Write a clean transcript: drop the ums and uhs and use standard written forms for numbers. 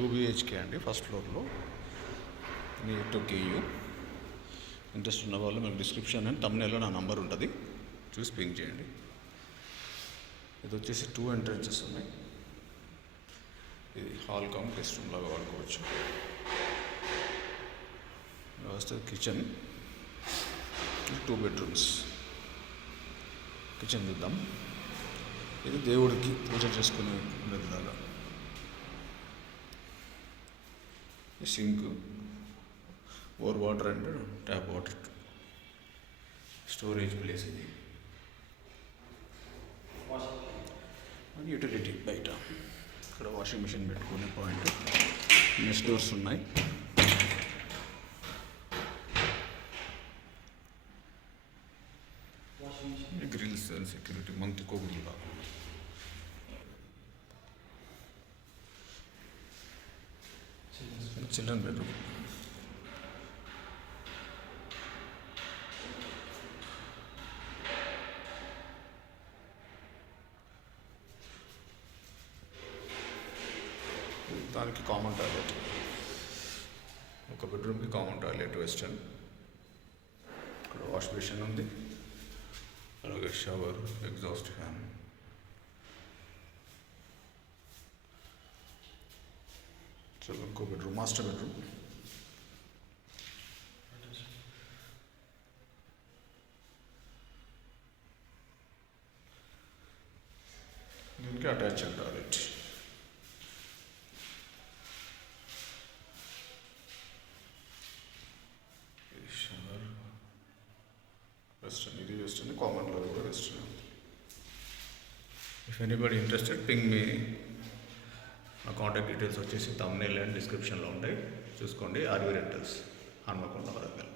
2 BHK అండి, ఫస్ట్ ఫ్లోర్లో, near to KU. Interest ఉన్న వాళ్ళు మీకు డిస్క్రిప్షన్ అండ్ తమ్నేల్లో నా నంబర్ ఉంటుంది, చూసి పింక్ చేయండి. ఇది వచ్చేసి 2 ఎంట్రన్సెస్ ఉన్నాయి. ఇది హాల్ కమ్ గెస్ట్ రూమ్ లాగా వాడుకోవచ్చు. వస్తుంది కిచెన్, 2 బెడ్రూమ్స్. కిచెన్ చూద్దాం. ఇది దేవుడికి పూజ చేసుకునే లాగా. Sink, bore water and tap water, storage place. ఇది యూటిలిటీ బయట. ఇక్కడ వాషింగ్ మిషన్ పెట్టుకునే పాయింట్. మెస్ డోర్స్ ఉన్నాయి. గ్రిల్స్ అండ్ సెక్యూరిటీ, మంత్ కోగులు కాకుండా. Children bedroom. దానికి కామన్ టాయిలెట్, ఒక బెడ్రూమ్కి కామన్ టాయిలెట్ వెస్టర్న్. ఇక్కడ వాష్ బేసిన్ ఉంది, అలాగే షవర్, ఎగ్జాస్ట్ ఫ్యాన్. చలో ఇంకో బెడ్రూమ్, మాస్టర్ బెడ్రూమ్. దీనికి అటాచ్డ్ టాయిలెట్. షవర్ వెస్టర్న్, ఇది వెస్టర్న్, కామన్లో కూడా western. If anybody interested ping me. నా కాంటాక్ట్ డీటెయిల్స్ వచ్చేసి తమ్నేల్ అండ్ డిస్క్రిప్షన్లో ఉంటాయి, చూసుకోండి. ఆర్వీ రెంటల్స్, హన్మకొండ, వరంగల్.